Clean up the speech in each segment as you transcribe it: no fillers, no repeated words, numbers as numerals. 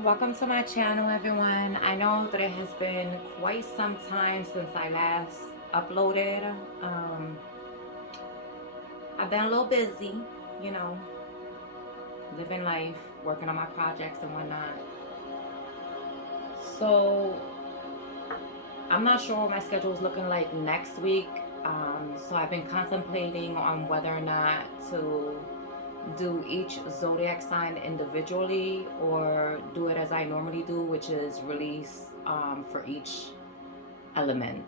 Welcome to my channel, everyone. I know that it has been quite some time since I last uploaded. Um, I've been a little busy, you know, living life, working on my projects and whatnot. So I'm not sure what my schedule is looking like next week. So I've been contemplating on whether or not to do each zodiac sign individually or do it as I normally do, which is release for each element.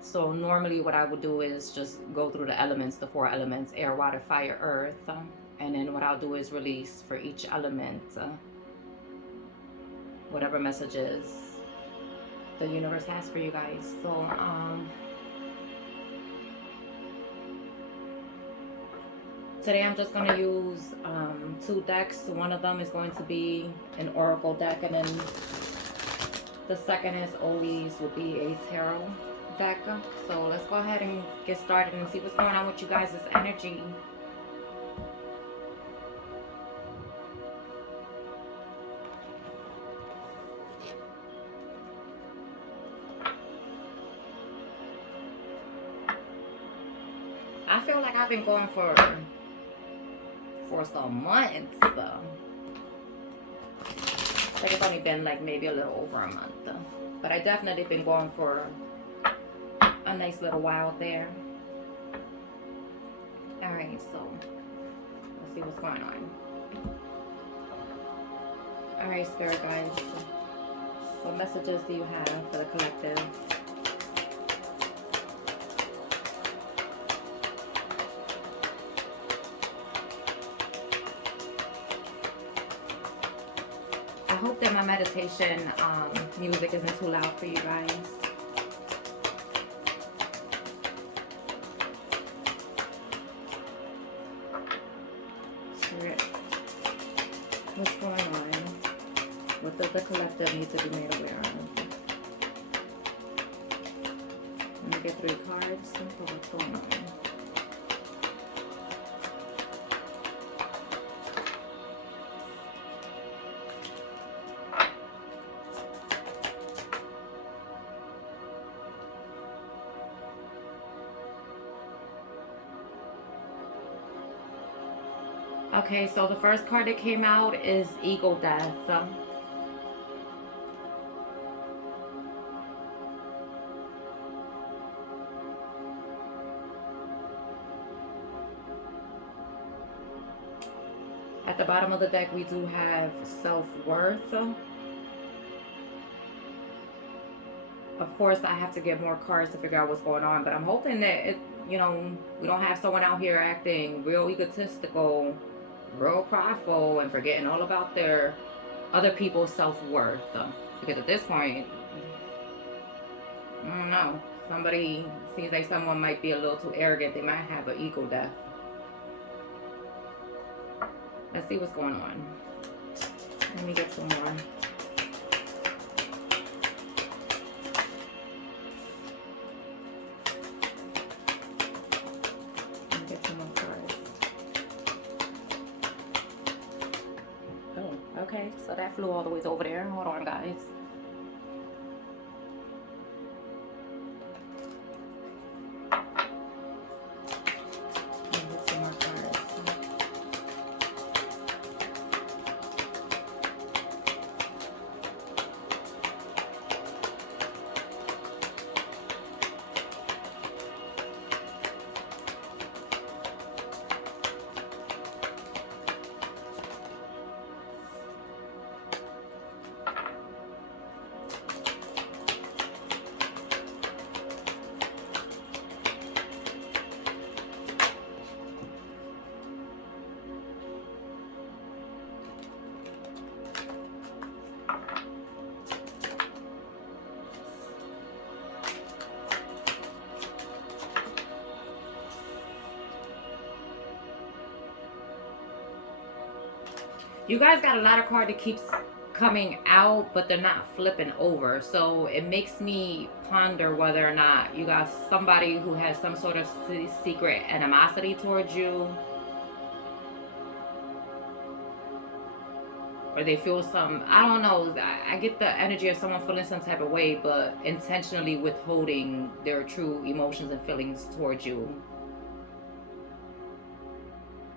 So normally what I would do is just go through the elements, the four elements: air, water, fire, earth. And then what I'll do is release for each element whatever messages the universe has for you guys. So today I'm just going to use two decks. One of them is going to be an oracle deck, and then the second, as always, will be a tarot deck. So let's go ahead and get started and see what's going on with you guys' energy. I feel like I've been going for some months. I think it's only been like maybe a little over a month. But I definitely been going for a nice little while there. Alright, so let's see what's going on. Alright, spirit guides, what messages do you have for the collective? I hope that my meditation music isn't too loud for you guys. Spirit, what's going on? What does the collective need to be made aware of? Let me get 3 cards for what's going on. Okay, so the first card that came out is Ego Death. At the bottom of the deck, we do have self-worth. Of course, I have to get more cards to figure out what's going on, but I'm hoping that we don't have someone out here acting real egotistical, real prideful, and forgetting all about their other people's self-worth. Because at this point, I don't know. Somebody seems like someone might be a little too arrogant. They might have an ego death. Let's see what's going on. Let me get some more. Let me get some more cards. Oh, okay. So that flew all the way over there. Hold on, guys. You guys got a lot of cards that keeps coming out, but they're not flipping over. So it makes me ponder whether or not you got somebody who has some sort of secret animosity towards you. or they feel some, I don't know, I get the energy of someone feeling some type of way, but intentionally withholding their true emotions and feelings towards you.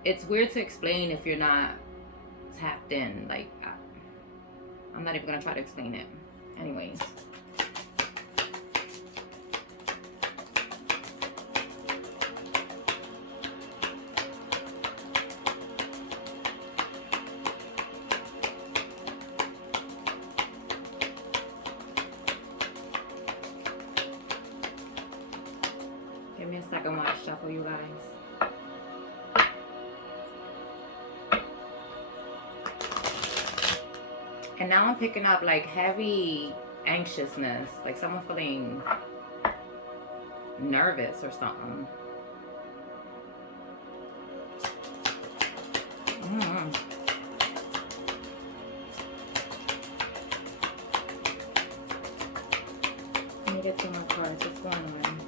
It's weird to explain if you're not tapped in. Like, I'm not even gonna try to explain it. Anyways. Give me a second while I shuffle, you guys. And now I'm picking up like heavy anxiousness, like someone feeling nervous or something. Let me get two more cards. What's going on?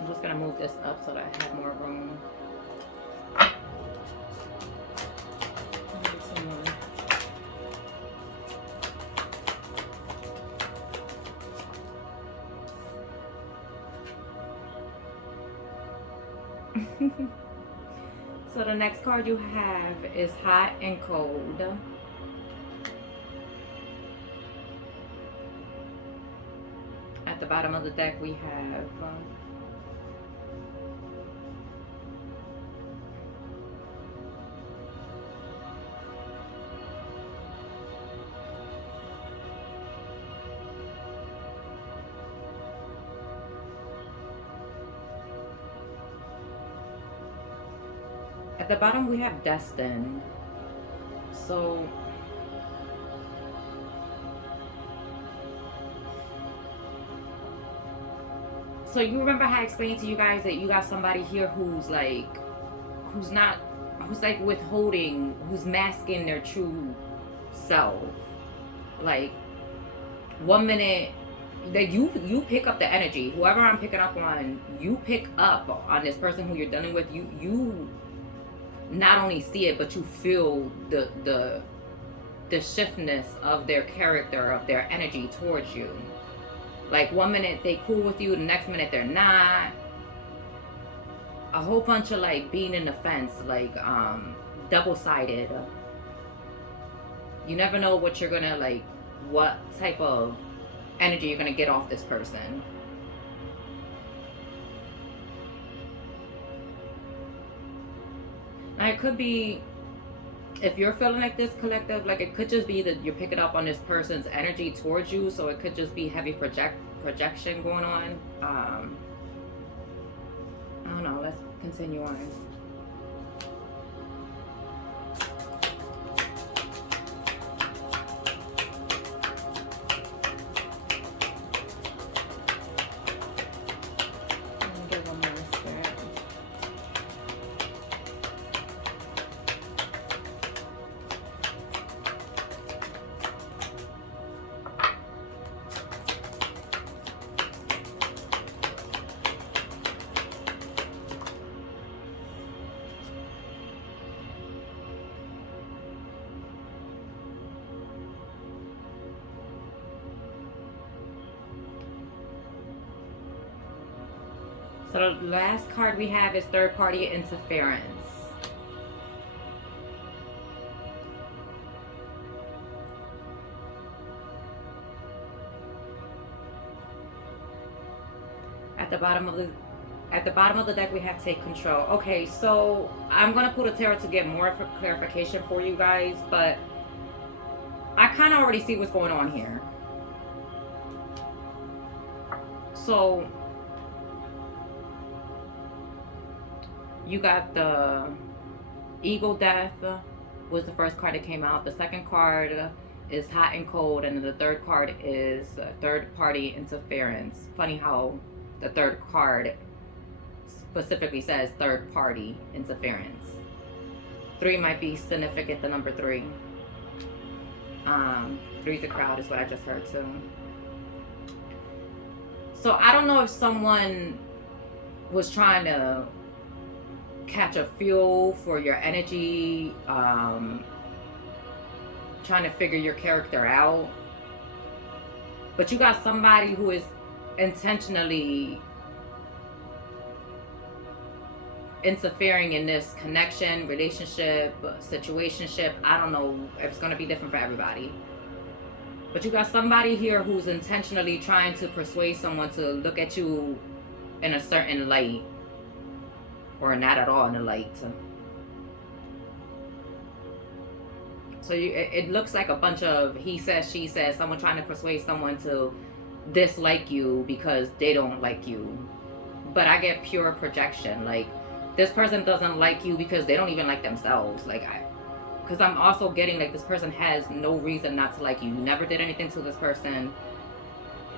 I'm just gonna move this up so that I have more room. So the next card you have is Hot and Cold. At the bottom of the deck we have at the bottom we have Destined. So you remember how I explained to you guys that you got somebody here who's like withholding, who's masking their true self. Like, one minute that you pick up the energy, whoever I'm picking up on, you pick up on this person who you're dealing with. You not only see it, but you feel the shiftness of their character, of their energy towards you. Like, one minute they cool with you, the next minute they're not. A whole bunch of like being in the fence, like double-sided. You never know what you're gonna like, what type of energy you're gonna get off this person. Now it could be, if you're feeling like this, collective, like it could just be that you're picking up on this person's energy towards you, so it could just be heavy projection going on. I don't know, let's continue on. So the last card we have is third party interference. At the bottom of the deck we have take control. Okay, so I'm gonna pull the tarot to get more clarification for you guys, but I kind of already see what's going on here. So you got the Eagle Death was the first card that came out. The second card is Hot and Cold, and the third card is third party interference. Funny how the third card specifically says third party interference. Three might be significant, the number three. Three's a crowd is what I just heard too. So I don't know if someone was trying to catch a fuel for your energy, trying to figure your character out. But you got somebody who is intentionally interfering in this connection, relationship, situationship. I don't know if it's going to be different for everybody. But you got somebody here who's intentionally trying to persuade someone to look at you in a certain light, or not at all in a light. So it looks like a bunch of he says, she says, someone trying to persuade someone to dislike you because they don't like you. But I get pure projection. Like, this person doesn't like you because they don't even like themselves. Because I'm also getting like this person has no reason not to like you. You never did anything to this person.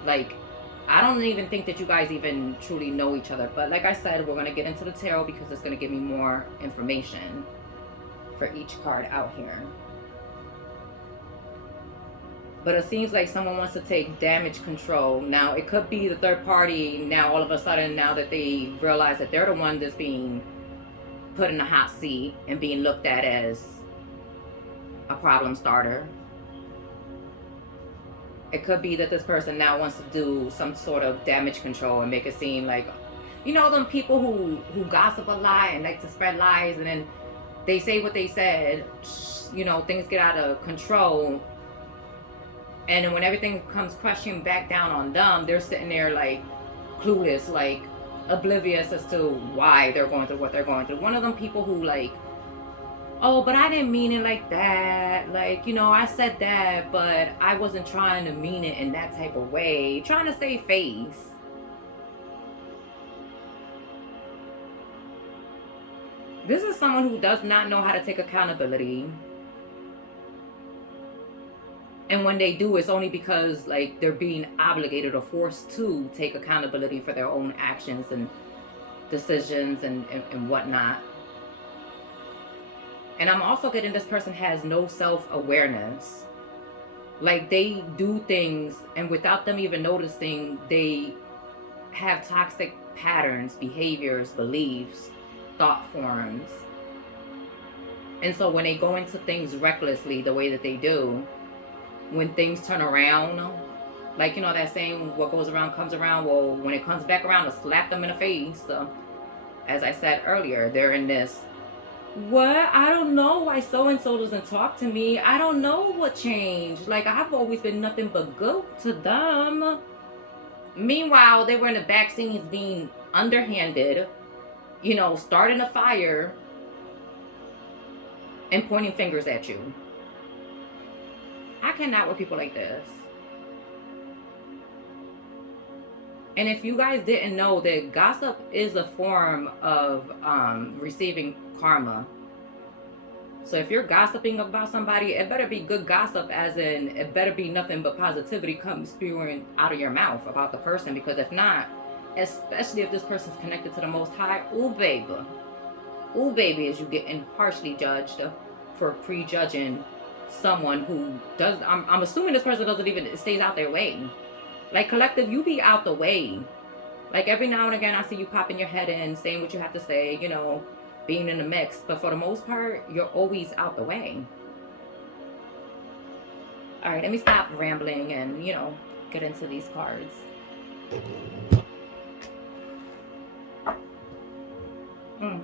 Like, I don't even think that you guys even truly know each other. But like I said, we're going to get into the tarot because it's going to give me more information for each card out here. But it seems like someone wants to take damage control. Now, it could be the third party now all of a sudden, now that they realize that they're the one that's being put in the hot seat and being looked at as a problem starter. It could be that this person now wants to do some sort of damage control and make it seem like, you know, them people who gossip a lot and like to spread lies, and then they say what they said, you know, things get out of control. And then when everything comes crashing back down on them, they're sitting there like clueless, like oblivious as to why they're going through what they're going through. One of them people who like, oh, but I didn't mean it like that. Like, you know, I said that, but I wasn't trying to mean it in that type of way. Trying to save face. This is someone who does not know how to take accountability. And when they do, it's only because like they're being obligated or forced to take accountability for their own actions and decisions and whatnot. And I'm also getting this person has no self-awareness. Like, they do things and without them even noticing, they have toxic patterns, behaviors, beliefs, thought forms. And so when they go into things recklessly the way that they do, when things turn around, like, you know that saying, what goes around comes around. Well, when it comes back around to slap them in the face, as I said earlier, they're in this, what? I don't know why so-and-so doesn't talk to me. I don't know what changed. Like, I've always been nothing but good to them. Meanwhile, they were in the back scenes being underhanded, you know, starting a fire and pointing fingers at you. I cannot with people like this. And if you guys didn't know that gossip is a form of receiving karma. So if you're gossiping about somebody, it better be good gossip, as in it better be nothing but positivity comes spewing out of your mouth about the person. Because if not, especially if this person's connected to the Most High, ooh baby, is you getting harshly judged for prejudging someone who does. I'm assuming this person doesn't even stays out their way. Like, collective, you be out the way. Like, every now and again I see you popping your head in, saying what you have to say, you know, being in the mix, but for the most part you're always out the way. All right, let me stop rambling and, you know, get into these cards. All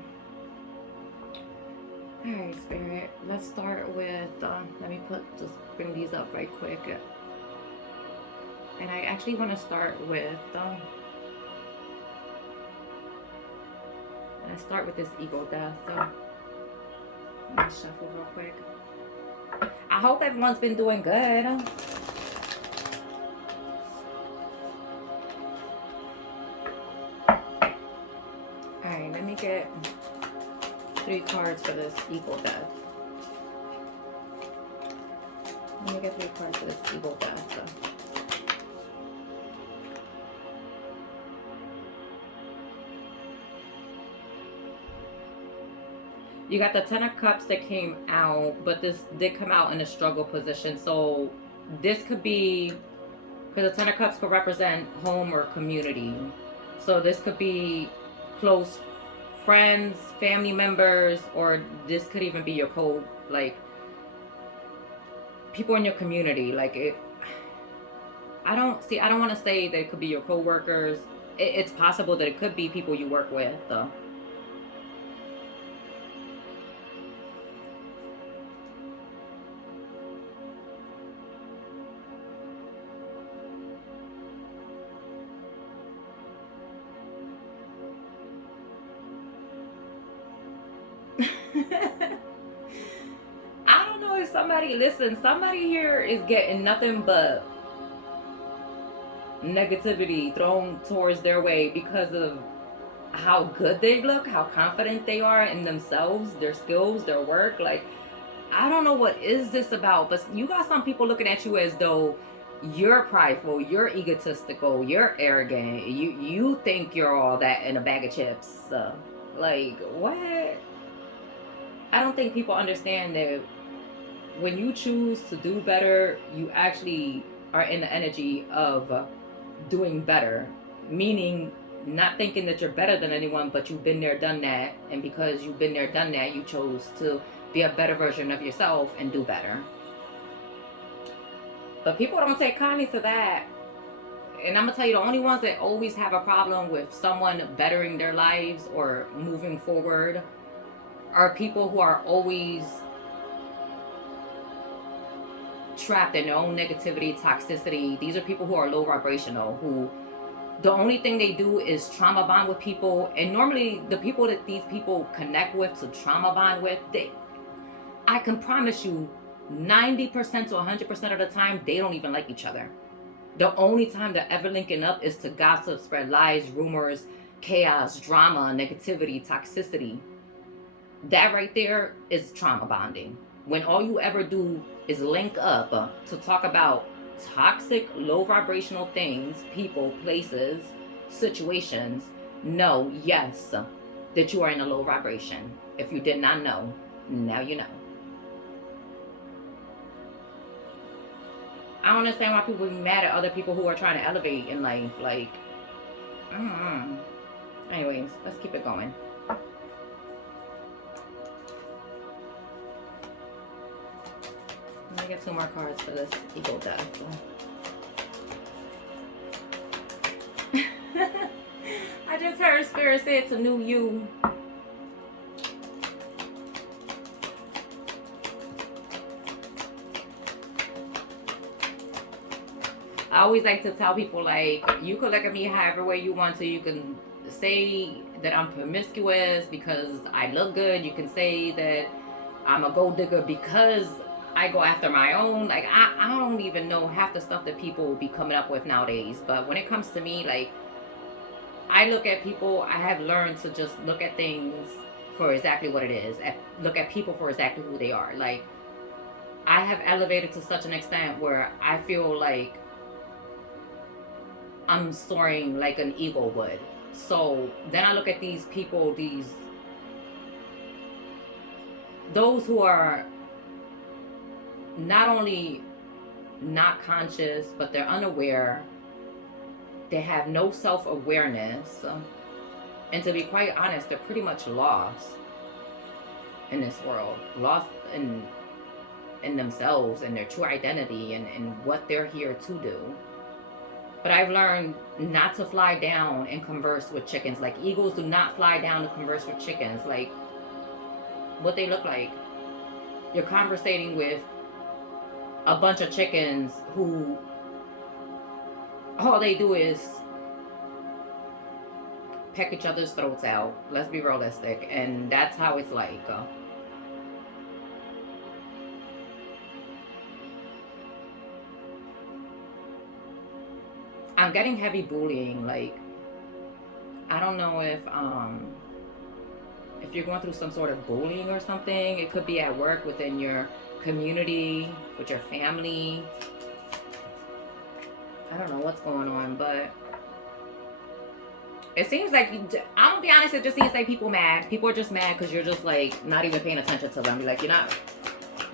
right, Spirit, let's start with, let me just bring these up right quick. And I actually want to start with, let's start with this ego death. Let me shuffle real quick. I hope everyone's been doing good. All right, let me get 3 cards for this ego death. Let me get 3 cards for this ego death. You got the Ten of Cups that came out, but this did come out in a struggle position. So this could be, because the Ten of Cups could represent home or community. So this could be close friends, family members, or this could even be your like people in your community. Like it, I don't want to say that it could be your co-workers. It's possible that it could be people you work with, though. I don't know if somebody here is getting nothing but negativity thrown towards their way because of how good they look, how confident they are in themselves, their skills, their work. Like, I don't know what is this about, but you got some people looking at you as though you're prideful, you're egotistical, you're arrogant. You think you're all that in a bag of chips. Like, what? I don't think people understand that when you choose to do better, you actually are in the energy of doing better, meaning not thinking that you're better than anyone, but you've been there, done that, and because you've been there, done that, you chose to be a better version of yourself and do better. But people don't take kindly to that. And I'm gonna tell you, the only ones that always have a problem with someone bettering their lives or moving forward are people who are always trapped in their own negativity, toxicity. These are people who are low vibrational, who the only thing they do is trauma bond with people. And normally the people that these people connect with to trauma bond with, I can promise you 90% to 100% of the time, they don't even like each other. The only time they're ever linking up is to gossip, spread lies, rumors, chaos, drama, negativity, toxicity. That right there is trauma bonding. When all you ever do is link up to talk about toxic, low vibrational things, people, places, situations, know, yes, that you are in a low vibration. If you did not know, now you know. I don't understand why people be mad at other people who are trying to elevate in life. Like, anyways, let's keep it going. Let me get 2 more cards for this ego death. I just heard Spirit say it's a new you. I always like to tell people, like, you can look at me however way you want to. You can say that I'm promiscuous because I look good. You can say that I'm a gold digger because I go after my own. Like, I don't even know half the stuff that people be coming up with nowadays. But when it comes to me, like, I look at people, I have learned to just look at things for exactly what it is. Look at people for exactly who they are. Like, I have elevated to such an extent where I feel like I'm soaring like an eagle would. So then I look at these people, those who are not only not conscious, but they're unaware. They have no self-awareness. And to be quite honest, they're pretty much lost in this world. Lost in themselves and their true identity and what they're here to do. But I've learned not to fly down and converse with chickens. Like, eagles do not fly down to converse with chickens. Like, what they look like. You're conversating with a bunch of chickens who all they do is peck each other's throats out. Let's be realistic. And that's how it's like. I'm getting heavy bullying. Like, I don't know if you're going through some sort of bullying or something. It could be at work, within your community, with your family. I don't know what's going on, but It seems like I'm gonna be honest. It just seems like people mad. People are just mad because you're just like not even paying attention to them. Like you're not.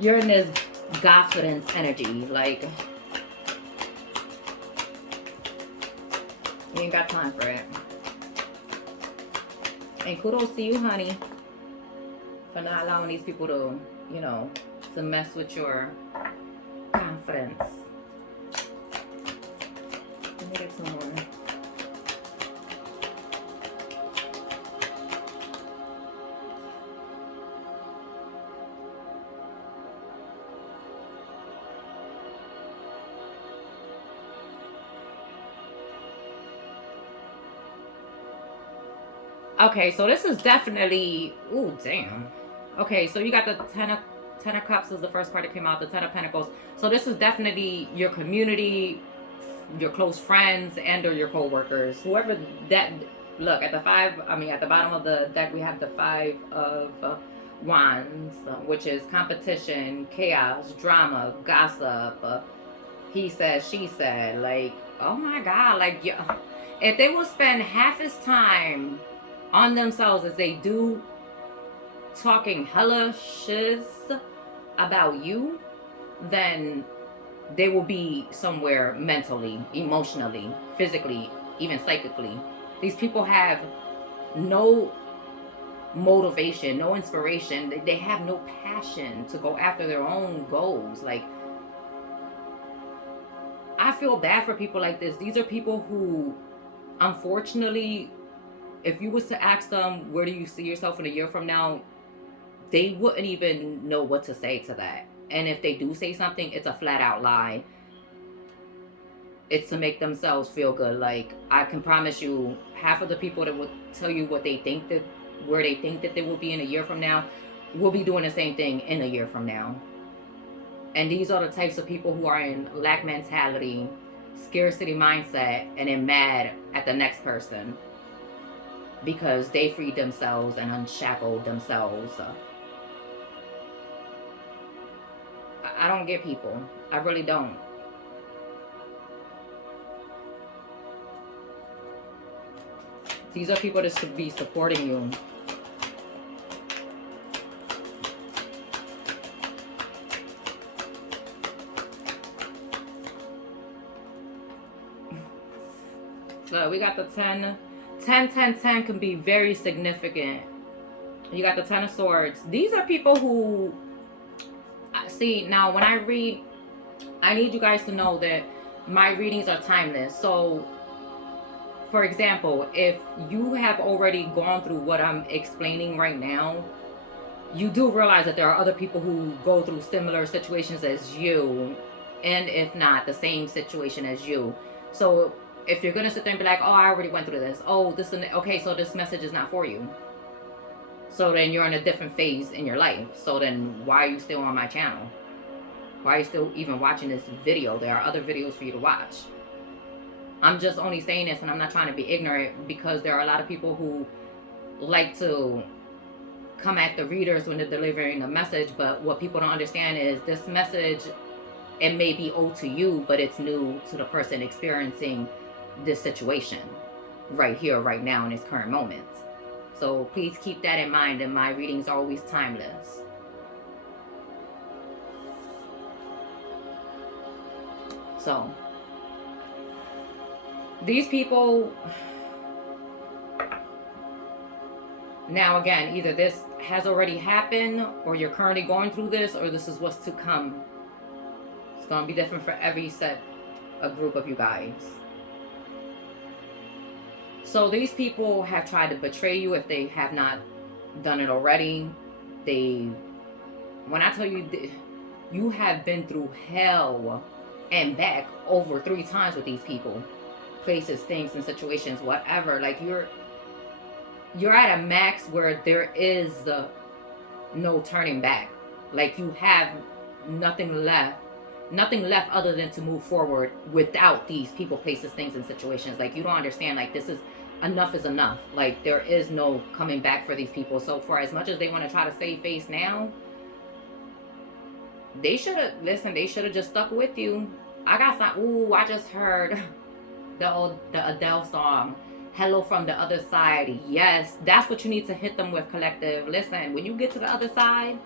You're in this confidence energy. Like you ain't got time for it. And kudos to you, honey, for not allowing these people to, you know, to mess with your confidence. Let me get some more. Okay, so this is definitely, ooh, damn. Okay, so you got the Ten of Cups is the first card that came out, the Ten of Pentacles. So this is definitely your community, your close friends, and or your co-workers. Whoever that, look, at the at the bottom of the deck, we have the Five of Wands, which is competition, chaos, drama, gossip, he said, she said, like, oh my God, like, yeah. If they will spend half his time on themselves as they do talking hella shiz about you, then they will be somewhere mentally, emotionally, physically, even psychically. These people have no motivation, no inspiration. They have no passion to go after their own goals. Like, I feel bad for people like this. These are people who, unfortunately, if you was to ask them, where do you see yourself in a year from now, they wouldn't even know what to say to that. And if they do say something, it's a flat out lie. It's to make themselves feel good. Like, I can promise you, half of the people that would tell you what they think that, where they think that they will be in a year from now, will be doing the same thing in a year from now. And these are the types of people who are in lack mentality, scarcity mindset, and then mad at the next person because they freed themselves and unshackled themselves. I don't get people. I really don't. These are people that should be supporting you. So we got the 10. 10 can be very significant. You got the 10 of Swords. These are people who, see, now when I read, I need you guys to know that my readings are timeless. So, for example, if you have already gone through what I'm explaining right now, you do realize that there are other people who go through similar situations as you, and if not, the same situation as you. So if you're gonna sit there and be like, oh, I already went through this, oh, this is, okay, so this message is not for you. So then you're in a different phase in your life. So then why are you still on my channel? Why are you still even watching this video? There are other videos for you to watch. I'm just only saying this, and I'm not trying to be ignorant, because there are a lot of people who like to come at the readers when they're delivering a message, but what people don't understand is this message, it may be old to you, but it's new to the person experiencing this situation right here, right now, in this current moment. So please keep that in mind, and my readings are always timeless. So these people, now again, either this has already happened, or you're currently going through this, or this is what's to come. It's going to be different for every a group of you guys. So these people have tried to betray you if they have not done it already. When I tell you, you have been through hell and back over 3 times with these people. Places, things, and situations, whatever. Like, you're at a max where there is no turning back. Like, you have nothing left other than to move forward without these people, places, things, and situations. Like, you don't understand. Like, this is enough is enough. Like, there is no coming back for these people. So for as much as they want to try to save face now, they should have just stuck with you. I got some, ooh, I just heard the Adele song. Hello from the other side. Yes, that's what you need to hit them with, collective. Listen, when you get to the other side,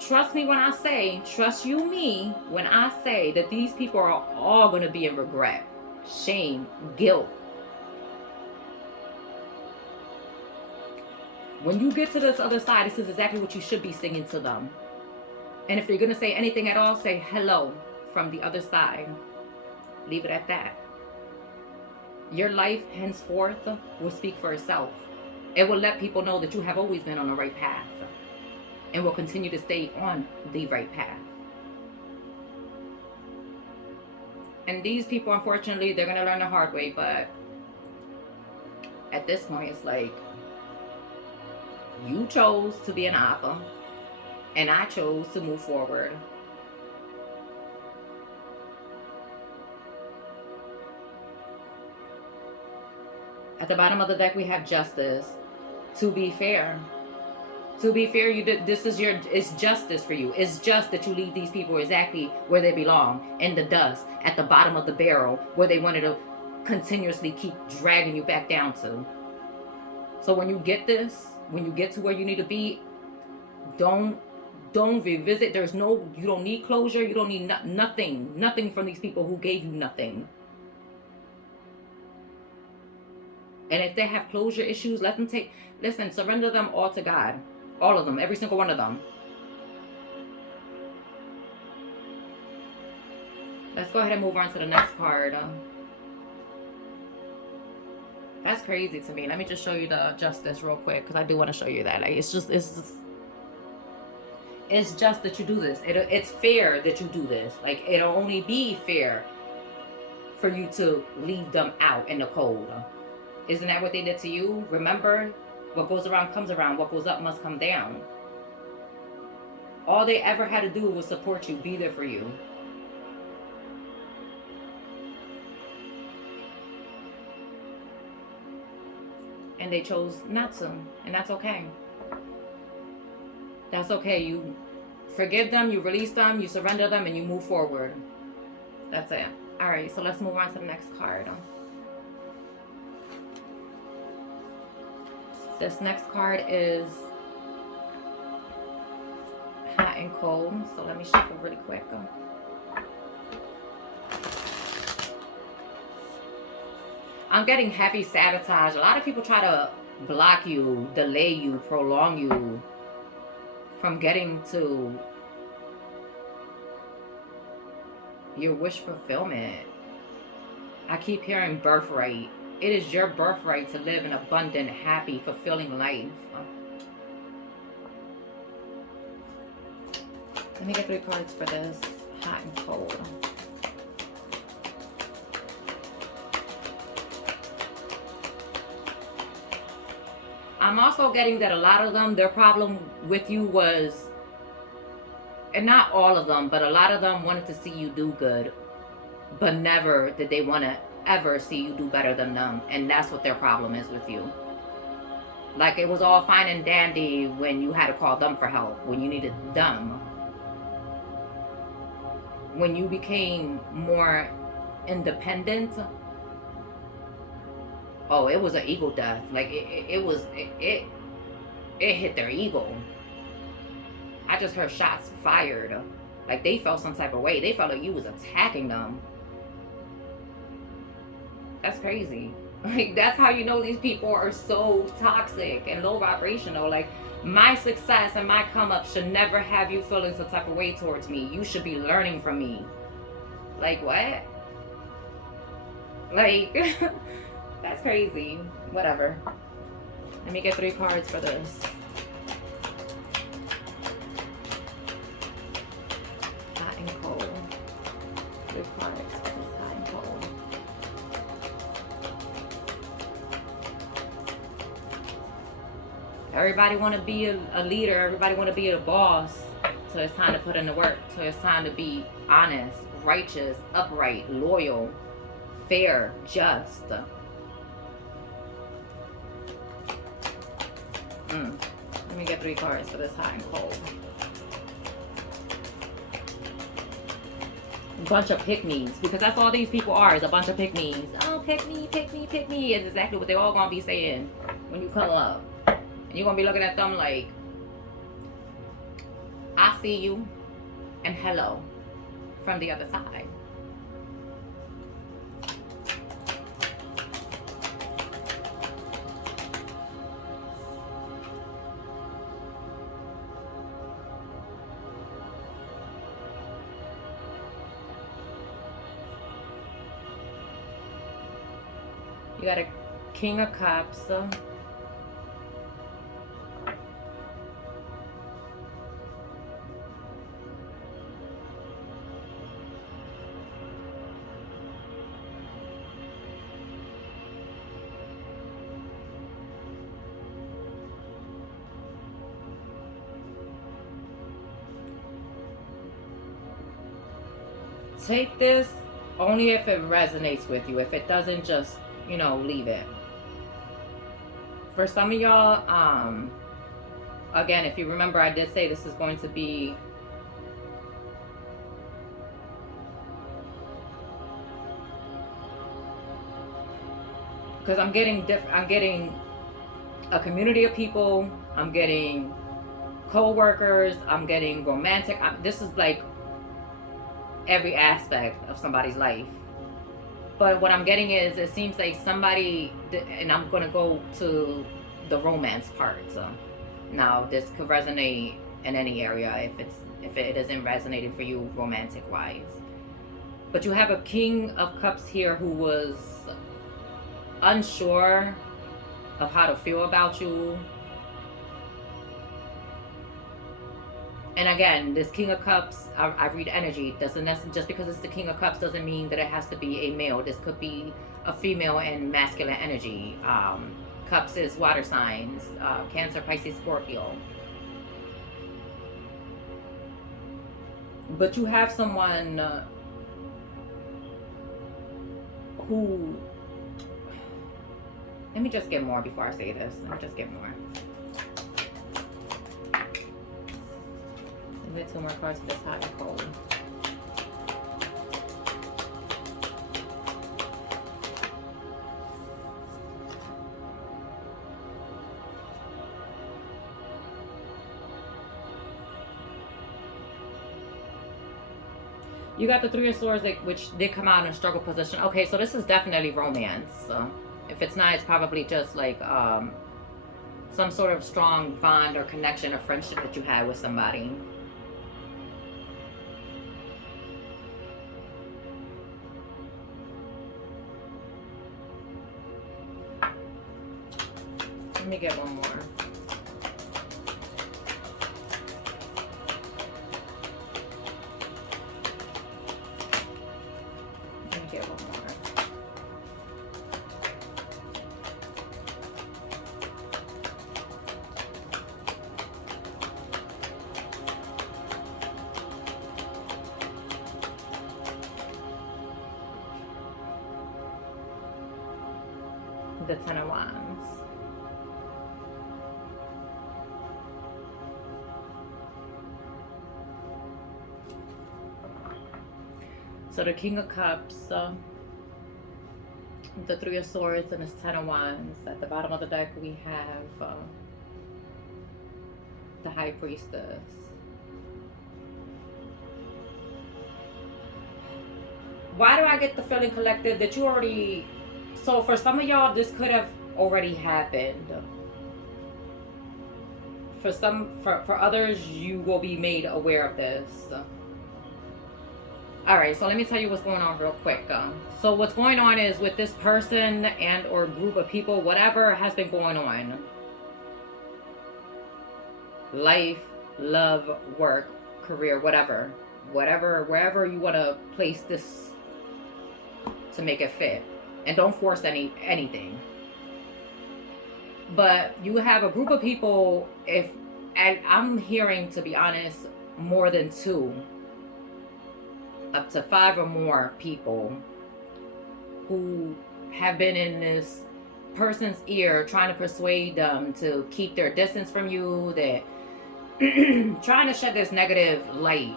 trust me when I say, trust you me when I say that these people are all going to be in regret, shame, guilt. When you get to this other side, this is exactly what you should be singing to them. And if you're going to say anything at all, say hello from the other side. Leave it at that. Your life henceforth will speak for itself. It will let people know that you have always been on the right path and will continue to stay on the right path. And these people, unfortunately, they're going to learn the hard way. But at this point, it's like, you chose to be an Appa, and I chose to move forward. At the bottom of the deck, we have justice. To be fair. To be fair, it's justice for you. It's just that you leave these people exactly where they belong, in the dust, at the bottom of the barrel, where they wanted to continuously keep dragging you back down to. So when you get this, when you get to where you need to be, don't revisit. You don't need closure. You don't need nothing from these people who gave you nothing. And if they have closure issues, surrender them all to God. All of them, every single one of them. Let's go ahead and move on to the next card. That's crazy to me. Let me just show you the justice real quick, because I do want to show you that. Like, it's just that you do this. It's fair that you do this. Like, it'll only be fair for you to leave them out in the cold. Isn't that what they did to you? Remember, what goes around comes around. What goes up must come down. All they ever had to do was support you, be there for you. And they chose not to. And that's okay. That's okay. You forgive them, you release them, you surrender them, and you move forward. That's it. All right, so let's move on to the next card. This next card is hot and cold. So let me shuffle really quick. I'm getting heavy sabotage. A lot of people try to block you, delay you, prolong you from getting to your wish fulfillment. I keep hearing birthright. It is your birthright to live an abundant, happy, fulfilling life. Let me get 3 cards for this. Hot and cold. I'm also getting that a lot of them, their problem with you was, and not all of them, but a lot of them wanted to see you do good, but never did they want to ever see you do better than them. And that's what their problem is with you. Like, it was all fine and dandy when you had to call them for help, when you needed them. When you became more independent, oh, it was an ego death. Like, it hit their ego. I just heard shots fired. Like, they felt some type of way. They felt like you was attacking them. That's crazy. Like, that's how you know these people are so toxic and low vibrational. Like, my success and my come up should never have you feeling some type of way towards me. You should be learning from me. Like, what? Like, that's crazy. Whatever. Let me get 3 cards for this. Hot and cold. 3 cards for this hot and cold. Everybody want to be a leader. Everybody want to be a boss. So it's time to put in the work. So it's time to be honest, righteous, upright, loyal, fair, just. Let me get 3 cards for this hot and cold. bunch of pick-me's, because that's all these people are, is a bunch of pick-me's. Oh, pick me, pick me, pick me is exactly what they're all gonna be saying when you come up. And you're gonna be looking at them like, I see you and hello from the other side. You got a King of Cups. Take this only if it resonates with you. If it doesn't, just, you know, leave it. For some of y'all, again, if you remember, I did say this is going to be because I'm getting a community of people, I'm getting co-workers, I'm getting romantic. This is like every aspect of somebody's life. But what I'm getting is, it seems like somebody, and I'm going to go to the romance part. So now this could resonate in any area if it isn't resonating for you romantic wise. But you have a King of Cups here who was unsure of how to feel about you. And again, this King of Cups, I read energy. Doesn't necessarily, just because it's the King of Cups doesn't mean that it has to be a male. This could be a female and masculine energy. Cups is water signs, Cancer, Pisces, Scorpio. But you have someone who, let me just get more before I say this. Let me just get more. Get 2 more cards for this hot and cold. You got the Three of Swords, which did come out in a struggle position. Okay, so this is definitely romance. So if it's not, it's probably just like some sort of strong bond or connection or friendship that you had with somebody. Let me get one more. Let me get one more. The Ten of Wands. So the King of Cups, the Three of Swords, and the Ten of Wands. At the bottom of the deck, we have the High Priestess. Why do I get the feeling, collective, that you already... So for some of y'all, this could have already happened. For others, you will be made aware of this. Alright, so let me tell you what's going on real quick. So what's going on is, with this person and or group of people, whatever has been going on, life, love, work, career, whatever, wherever you want to place this to make it fit. And don't force anything. But you have a group of people, and I'm hearing, to be honest, more than 2, up to 5 or more people who have been in this person's ear, trying to persuade them to keep their distance from you, that trying to shed this negative light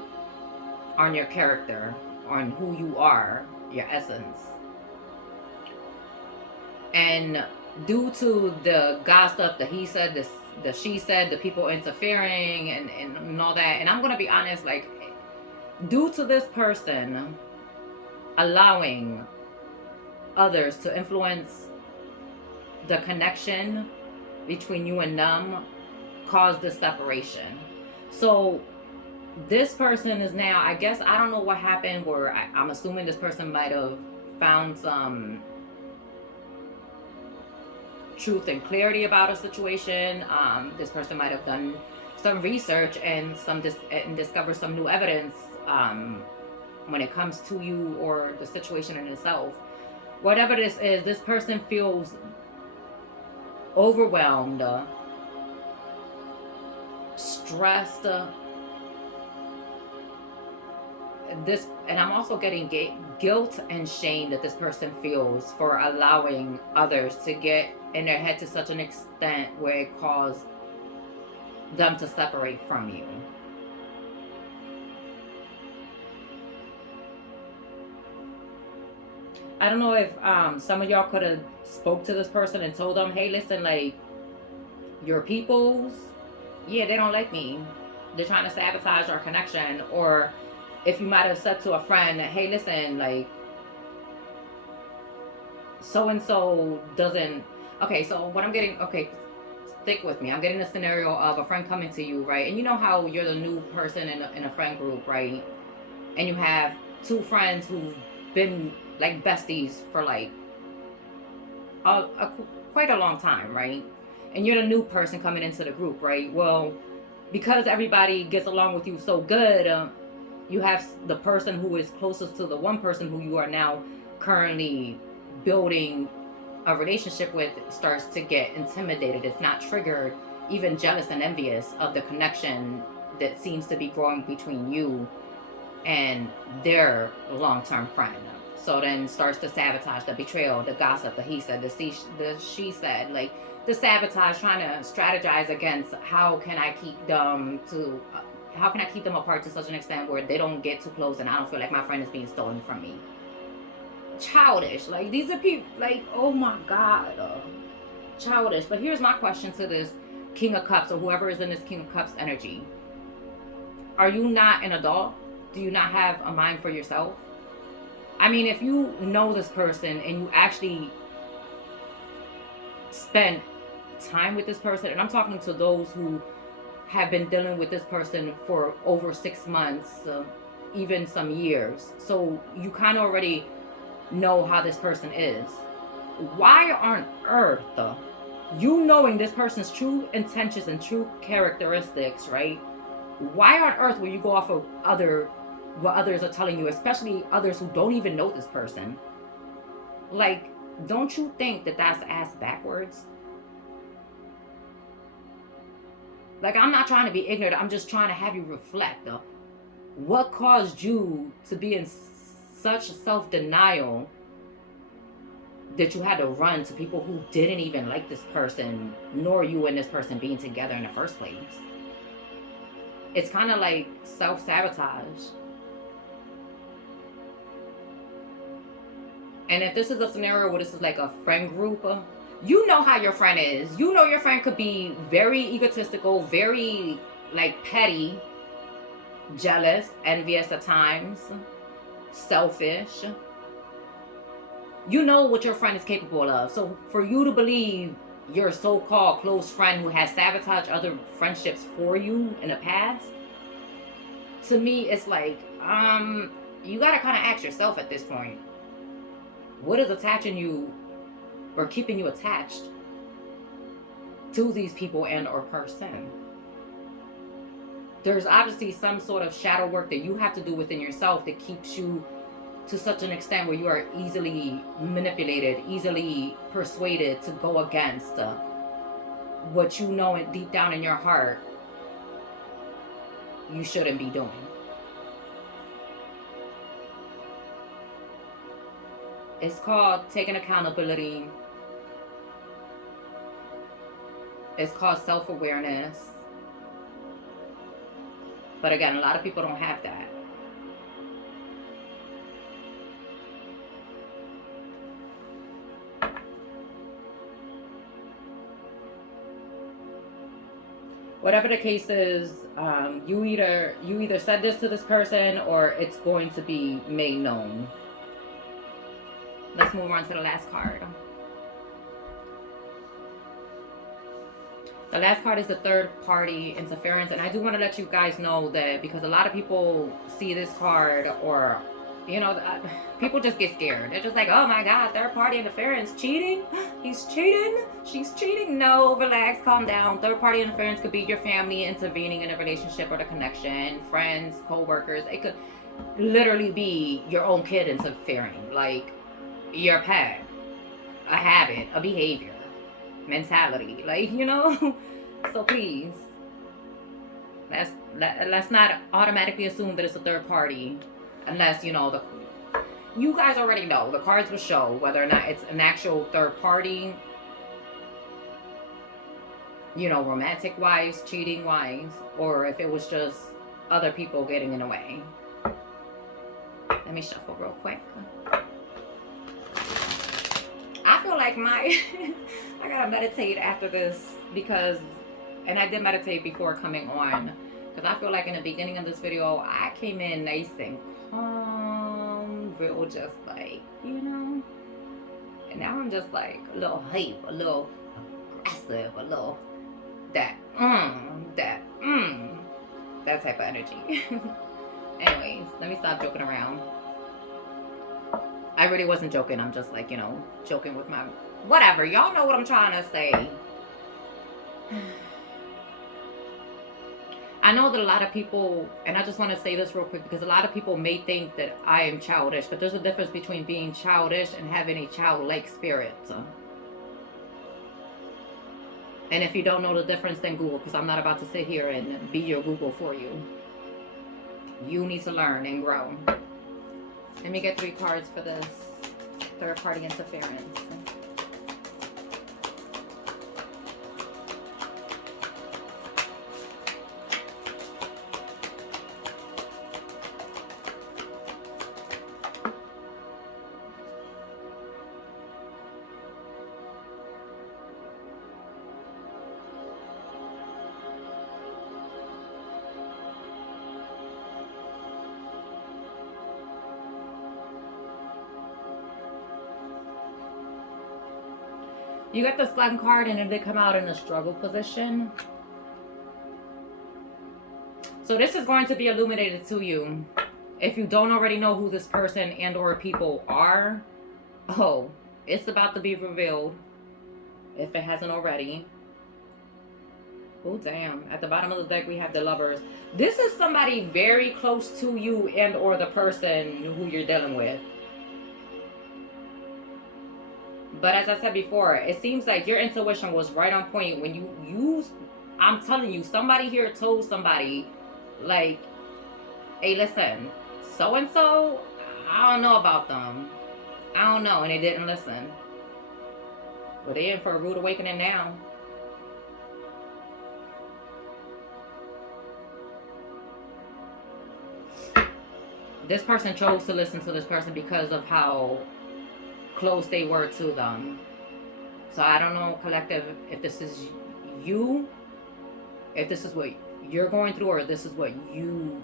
on your character. on who you are, your essence. And due to the gossip, the he said, the she said, the people interfering and all that, and I'm gonna be honest, like, due to this person allowing others to influence the connection between you and them, caused this separation. So this person is now, I guess, I don't know what happened, where I'm assuming this person might have found some truth and clarity about a situation. This person might have done some research and and discovered some new evidence when it comes to you or the situation in itself. Whatever this is, this person feels overwhelmed, stressed. And I'm also getting guilt and shame that this person feels for allowing others to get in their head to such an extent where it caused them to separate from you. I don't know if some of y'all could have spoke to this person and told them, hey, listen, like, your peoples, yeah, they don't like me. They're trying to sabotage our connection. Or if you might have said to a friend, hey, listen, like, so-and-so doesn't... Okay, so what I'm getting... Okay, stick with me. I'm getting a scenario of a friend coming to you, right? And you know how you're the new person in a friend group, right? And you have two friends who've been, like, besties for, like, quite a long time, right? And you're the new person coming into the group, right? Well, because everybody gets along with you so good, you have the person who is closest to the one person who you are now currently building a relationship with starts to get intimidated, if not triggered, even jealous and envious of the connection that seems to be growing between you and their long-term friend. So then starts to sabotage, the betrayal, the gossip, the he said, the she said, like, the sabotage, trying to strategize against how can I keep them apart to such an extent where they don't get too close and I don't feel like my friend is being stolen from me. Childish. Like, these are people, like, oh my God, childish. But here's my question to this King of Cups, or whoever is in this King of Cups energy. Are you not an adult? Do you not have a mind for yourself? I mean, if you know this person and you actually spend time with this person, and I'm talking to those who have been dealing with this person for over 6 months, even some years, so you kind of already know how this person is. Why on earth, you knowing this person's true intentions and true characteristics, right? Why on earth will you go off of what others are telling you, especially others who don't even know this person? Like, don't you think that that's ass backwards? Like, I'm not trying to be ignorant. I'm just trying to have you reflect. What caused you to be in such self-denial that you had to run to people who didn't even like this person, nor you and this person being together in the first place? It's kind of like self-sabotage. And if this is a scenario where this is like a friend group, you know how your friend is. You know your friend could be very egotistical, very, like, petty, jealous, envious at times, selfish. You know what your friend is capable of. So for you to believe your so-called close friend who has sabotaged other friendships for you in the past, to me, it's like, you gotta kind of ask yourself at this point, what is attaching you or keeping you attached to these people and or person? There's obviously some sort of shadow work that you have to do within yourself that keeps you to such an extent where you are easily manipulated, easily persuaded to go against what you know deep down in your heart you shouldn't be doing. It's called taking accountability. It's called self-awareness. But again, a lot of people don't have that. whatever the case is, you either said this to this person or it's going to be made known. Let's move on to the last card. The last card is the third party interference, and I do want to let you guys know that because a lot of people see this card, or people just get scared. They're just like, oh my god, third party interference, cheating, he's cheating, she's cheating. No, relax, calm down. Third party interference could be your family intervening in a relationship or the connection, friends, co-workers. It could literally be your own kid interfering, like your pet, a habit, a behavior, mentality, like, so please, let's not automatically assume that it's a third party, unless you guys already know, the cards will show whether or not it's an actual third party, romantic wise, cheating wise, or if it was just other people getting in the way. Let me shuffle real quick. I feel like I gotta meditate after this, and I did meditate before coming on, because I feel like in the beginning of this video, I came in nice and calm, real just like, and now I'm just like a little hype, a little aggressive, a little that type of energy. Anyways, let me stop joking around. I really wasn't joking. I'm just like, joking with my whatever. Y'all know what I'm trying to say. I know that a lot of people, and I just want to say this real quick, because a lot of people may think that I am childish, but there's a difference between being childish and having a childlike spirit. And if you don't know the difference, then Google, because I'm not about to sit here and be your Google for you. You need to learn and grow. Let me get 3 cards for this third party interference. You got the Sun card, and it did come out in a struggle position. So this is going to be illuminated to you. If you don't already know who this person and or people are, it's about to be revealed. If it hasn't already. Oh, damn. At the bottom of the deck, we have the Lovers. This is somebody very close to you and or the person who you're dealing with. But as I said before, it seems like your intuition was right on point when you used, I'm telling you, somebody here told somebody, like, hey, listen, so-and-so, I don't know about them. I don't know, and they didn't listen. But they're in for a rude awakening now. This person chose to listen to this person because of how close they were to them. So I don't know, collective, if this is you, if this is what you're going through, or this is what you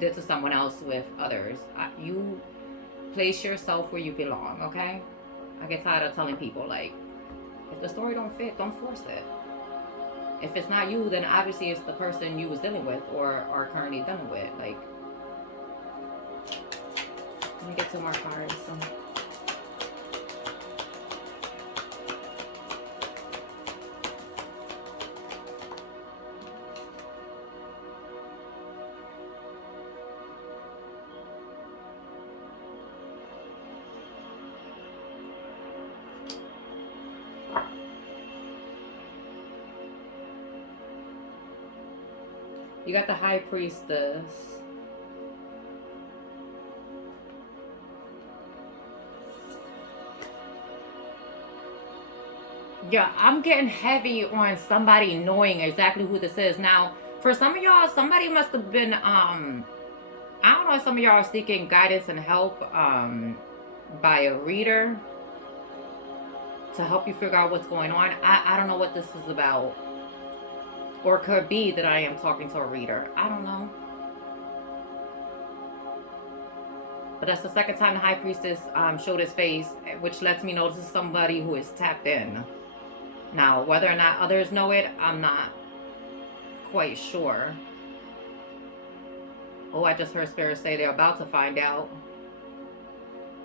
did to someone else with others. You place yourself where you belong, okay? I get tired of telling people, like, if the story don't fit, don't force it. If it's not you, then obviously it's the person you was dealing with or are currently dealing with. Like, let me get 2 more cards. You got the High Priestess. Yeah, I'm getting heavy on somebody knowing exactly who this is. Now, for some of y'all, somebody must have been, I don't know if some of y'all are seeking guidance and help by a reader to help you figure out what's going on. I don't know what this is about. Or it could be that I am talking to a reader. I don't know. But that's the second time the High Priestess showed his face, which lets me know this is somebody who is tapped in. Now, whether or not others know it, I'm not quite sure. Oh, I just heard Spirit say they're about to find out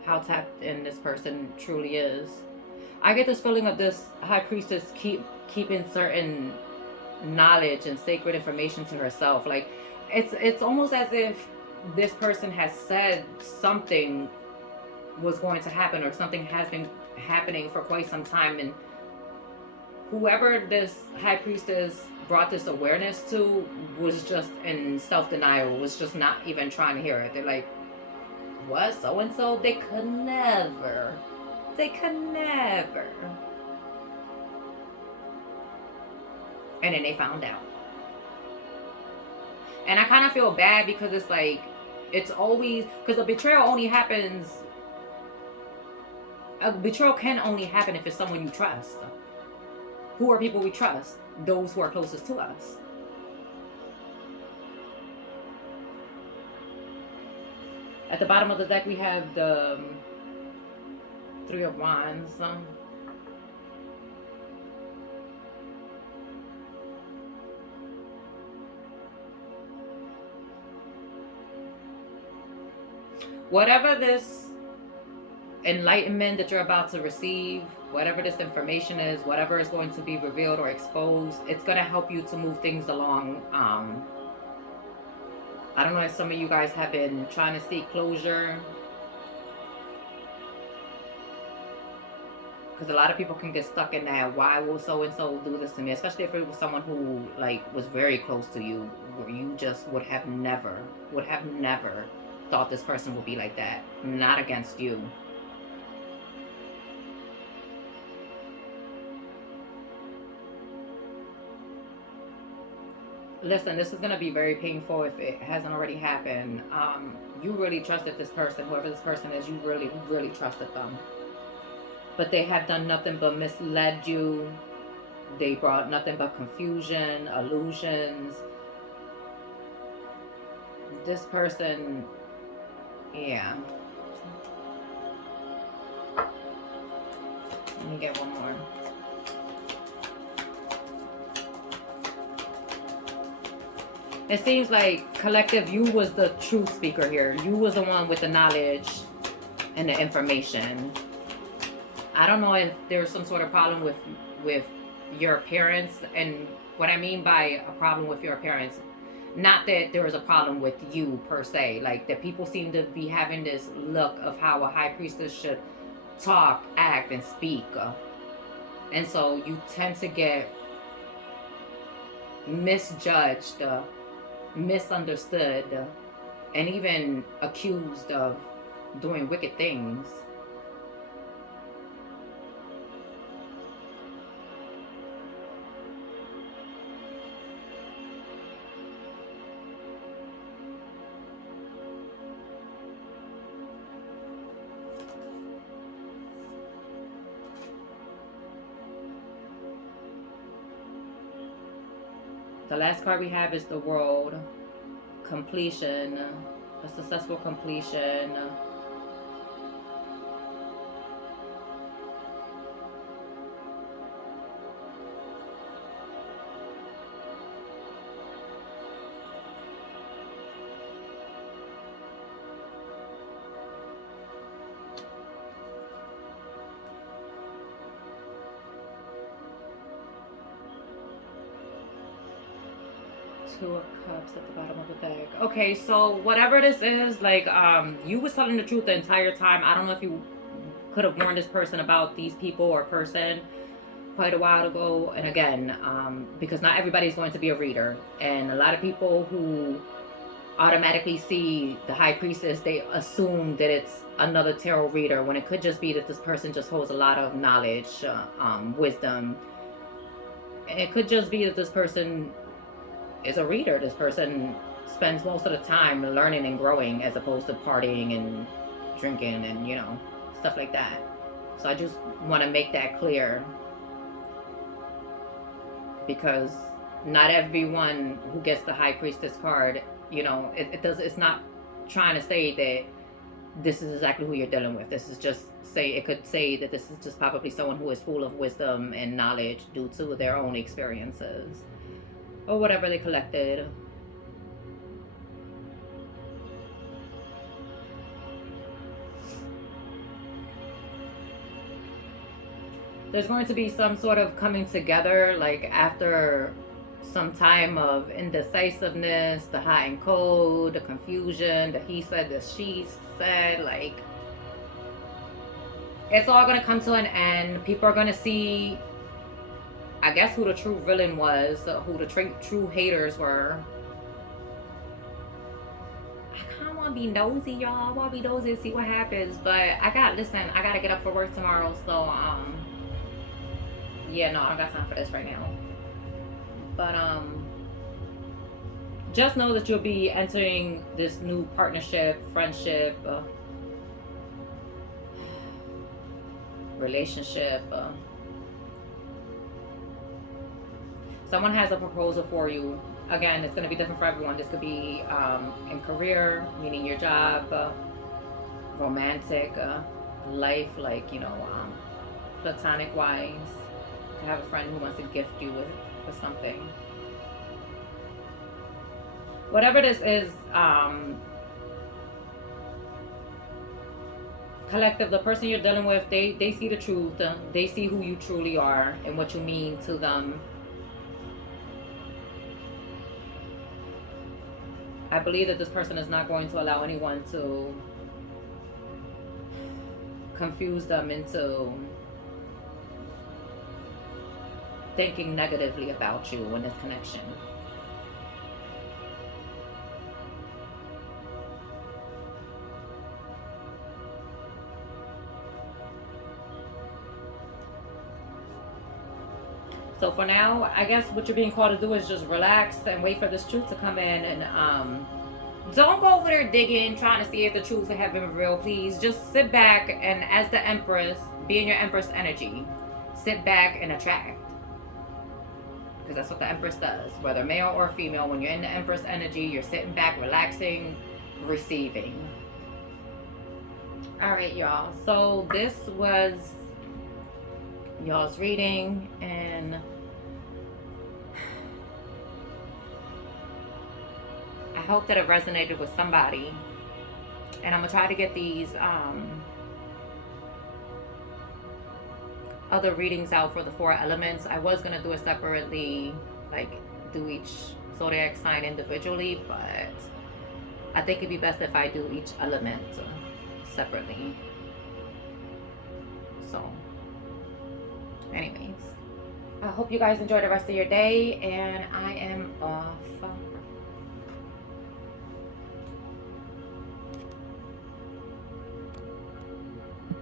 how tapped in this person truly is. I get this feeling of this High Priestess keeping certain knowledge and sacred information to herself. Like, it's almost as if this person has said something was going to happen, or something has been happening for quite some time, and whoever this High Priestess brought this awareness to was just in self-denial, was just not even trying to hear it. They're like, what, so-and-so? They could never. And then they found out. And I kind of feel bad, because it's like, it's always, because a betrayal can only happen if it's someone you trust. Who are people we trust? Those who are closest to us. At the bottom of the deck, we have the Three of Wands. Whatever this enlightenment that you're about to receive, whatever this information is, whatever is going to be revealed or exposed, it's going to help you to move things along. I don't know if some of you guys have been trying to seek closure, because a lot of people can get stuck in that, why will so-and-so do this to me? Especially if it was someone who, like, was very close to you, where you just would have never thought this person would be like that. Not against you. Listen, this is going to be very painful if it hasn't already happened. You really trusted this person, whoever this person is, you really, really trusted them. But they have done nothing but misled you. They brought nothing but confusion, illusions. This person, yeah. Let me get one more. It seems like, collective, you was the truth speaker here. You was the one with the knowledge and the information. I don't know if there's some sort of problem with your parents. And what I mean by a problem with your parents, not that there was a problem with you per se. Like, that people seem to be having this look of how a High Priestess should talk, act, and speak. And so you tend to get misjudged, misunderstood, and even accused of doing wicked things. The last card we have is the World. Completion. A successful completion. Two of Cups at the bottom of the deck. Okay, so whatever this is, like, you was telling the truth the entire time. I don't know if you could have warned this person about these people or person quite a while ago. And again, because not everybody's going to be a reader, and a lot of people who automatically see the High Priestess, they assume that it's another tarot reader, when it could just be that this person just holds a lot of knowledge, wisdom. And it could just be that this person is a reader. This person spends most of the time learning and growing, as opposed to partying and drinking and, you know, stuff like that. So I just want to make that clear, because not everyone who gets the High Priestess card, you know, it's not trying to say that this is exactly who you're dealing with. This is just say, it could say that this is just probably someone who is full of wisdom and knowledge due to their own experiences or whatever they collected. There's going to be some sort of coming together, like after some time of indecisiveness, the hot and cold, the confusion, the he said, the she said, like it's all gonna come to an end. People are gonna see, I guess, who the true villain was, who the true haters were. I kind of want to be nosy, y'all. I want to be nosy and see what happens, but I gotta get up for work tomorrow, so yeah, no, I don't got time for this right now. But just know that you'll be entering this new partnership, friendship, relationship. Someone has a proposal for you. Again, it's going to be different for everyone. This could be in career, meaning your job, romantic, life, like, you know, platonic wise. To have a friend who wants to gift you with something. Whatever this is, collective, the person you're dealing with, they see the truth. They see who you truly are and what you mean to them. I believe that this person is not going to allow anyone to confuse them into thinking negatively about you in this connection. So for now, I guess what you're being called to do is just relax and wait for this truth to come in. And don't go over there digging, trying to see if the truth have been revealed. Please just sit back and, as the Empress, be in your Empress energy. Sit back and attract. Because that's what the Empress does. Whether male or female, when you're in the Empress energy, you're sitting back, relaxing, receiving. Alright, y'all. So this was y'all's reading, and I hope that it resonated with somebody. And I'm gonna try to get these other readings out for the 4 elements. I was gonna do it separately, like do each zodiac sign individually, but I think it'd be best if I do each element separately. So anyways, I hope you guys enjoy the rest of your day, and I am off.